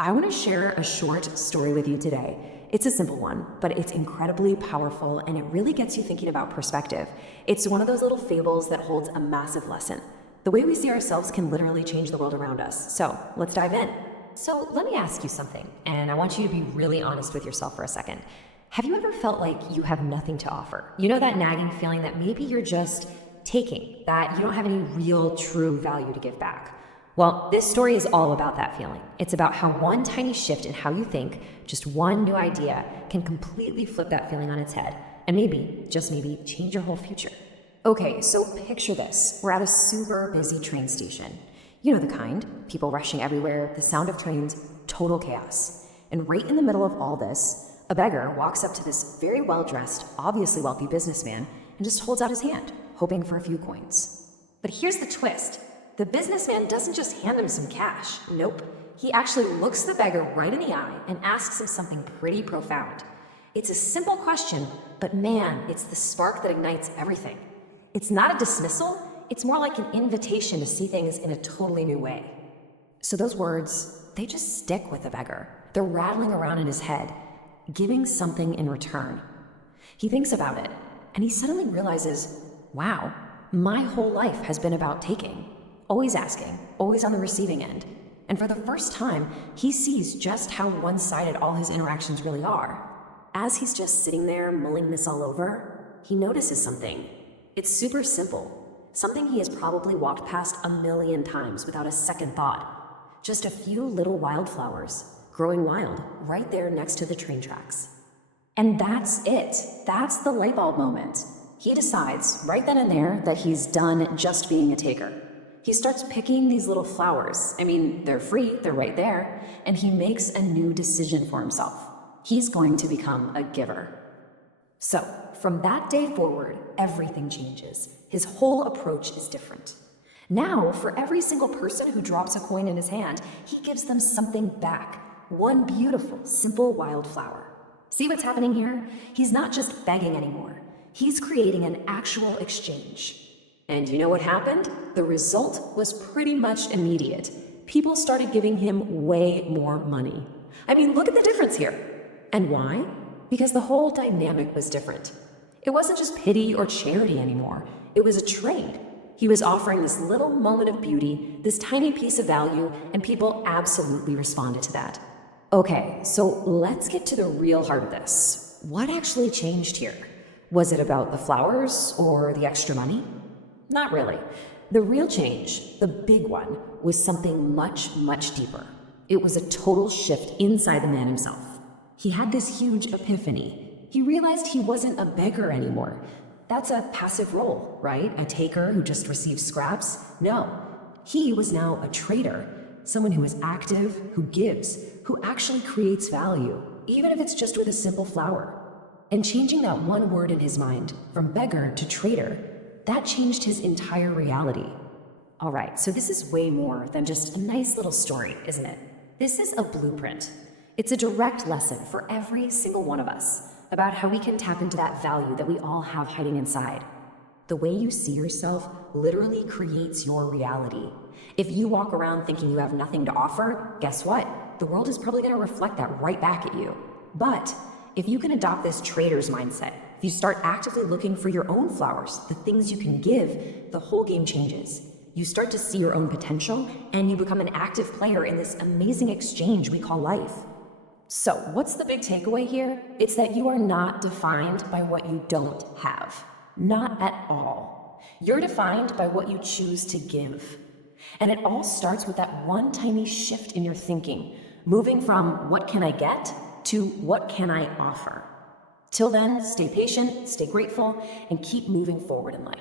I want to share a short story with you today. It's a simple one, but it's incredibly powerful and it really gets you thinking about perspective. It's one of those little fables that holds a massive lesson. The way we see ourselves can literally change the world around us. So let's dive in. So let me ask you something, and I want you to be really honest with yourself for a second. Have you ever felt like you have nothing to offer? You know that nagging feeling that maybe you're just taking, that you don't have any real, true value to give back? Well, this story is all about that feeling. It's about how one tiny shift in how you think, just one new idea, can completely flip that feeling on its head and maybe, just maybe, change your whole future. Okay, so picture this. We're at a super busy train station. You know the kind, people rushing everywhere, the sound of trains, total chaos. And right in the middle of all this, a beggar walks up to this very well-dressed, obviously wealthy businessman and just holds out his hand, hoping for a few coins. But here's the twist. The businessman doesn't just hand him some cash. Nope. He actually looks the beggar right in the eye and asks him something pretty profound. It's a simple question, but man, it's the spark that ignites everything. It's not a dismissal, it's more like an invitation to see things in a totally new way. So those words, they just stick with the beggar. They're rattling around in his head, giving something in return. He thinks about it, and he suddenly realizes, wow, my whole life has been about taking. Always asking, always on the receiving end. And for the first time, he sees just how one-sided all his interactions really are. As he's just sitting there mulling this all over, he notices something. It's super simple, something he has probably walked past a million times without a second thought. Just a few little wildflowers, growing wild, right there next to the train tracks. And that's it. That's the light bulb moment. He decides, right then and there, that he's done just being a taker. He starts picking these little flowers. I mean, they're free, they're right there, and he makes a new decision for himself. He's going to become a giver. So, from that day forward, everything changes. His whole approach is different. Now, for every single person who drops a coin in his hand, he gives them something back. One beautiful, simple wildflower. See what's happening here? He's not just begging anymore. He's creating an actual exchange. And you know what happened? The result was pretty much immediate. People started giving him way more money. I mean, look at the difference here. And why? Because the whole dynamic was different. It wasn't just pity or charity anymore. It was a trade. He was offering this little moment of beauty, this tiny piece of value, and people absolutely responded to that. Okay, so let's get to the real heart of this. What actually changed here? Was it about the flowers or the extra money? Not really. The real change, the big one, was something much, much deeper. It was a total shift inside the man himself. He had this huge epiphany. He realized he wasn't a beggar anymore. That's a passive role, right? A taker who just receives scraps? No. He was now a trader, someone who is active, who gives, who actually creates value, even if it's just with a simple flower. And changing that one word in his mind, from beggar to trader, that changed his entire reality. All right, so this is way more than just a nice little story, isn't it? This is a blueprint. It's a direct lesson for every single one of us about how we can tap into that value that we all have hiding inside. The way you see yourself literally creates your reality. If you walk around thinking you have nothing to offer, guess what? The world is probably going to reflect that right back at you. But if you can adopt this trader's mindset, if you start actively looking for your own flowers, the things you can give, the whole game changes. You start to see your own potential, and you become an active player in this amazing exchange we call life. So, what's the big takeaway here? It's that you are not defined by what you don't have. Not at all. You're defined by what you choose to give. And it all starts with that one tiny shift in your thinking, moving from what can I get to what can I offer. Till then, stay patient, stay grateful, and keep moving forward in life.